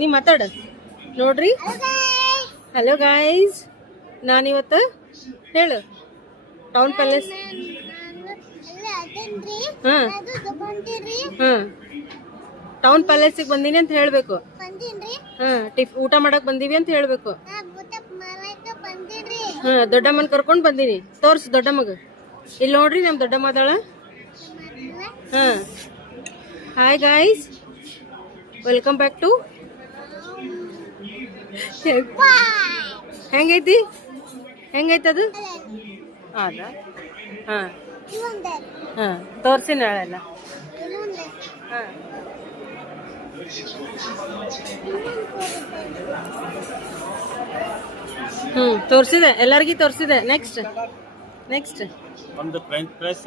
ನೀ ಮಾತಾಡ ನೋಡ್ರಿ. ಹಲೋ ಗಾಯ್ಸ್, ನಾನಿವತ್ತು ಹೇಳು ಟೌನ್ ಪ್ಯಾಲೇಸ್. ಹಾಂ ಹಾಂ ಟೌನ್ ಪ್ಯಾಲೇಸಿಗೆ ಬಂದೀನಿ ಅಂತ ಹೇಳ್ಬೇಕು. ಹಾಂ ಊಟ ಮಾಡಕ್ ಬಂದೀವಿ ಅಂತ ಹೇಳ್ಬೇಕು. ಹಾಂ ದೊಡ್ಡಮ್ಮನ ಕರ್ಕೊಂಡು ಬಂದೀನಿ. ತೋರ್ಸು ದೊಡ್ಡಮ್ಮಗ. ಇಲ್ಲಿ ನೋಡ್ರಿ ನಮ್ಮ ದೊಡ್ಡಮ್ಮ ಅದಾಳ. ಹಾಂ hi guys, welcome back to. ಹೆಂಗೈತಿ ಹೆಂಗೈತದು? ಹೌದಾ? ಹಾಂ ಹಾಂ ತೋರಿಸಿ ನಾಳೆಲ್ಲ. ಹಾಂ ತೋರಿಸಿದೆ, ಎಲ್ಲರಿಗೂ ತೋರಿಸಿದೆ. ನೆಕ್ಸ್ಟ್ ಒಂದು ಫ್ರೆಂಚ್ ಫ್ರೈಸ್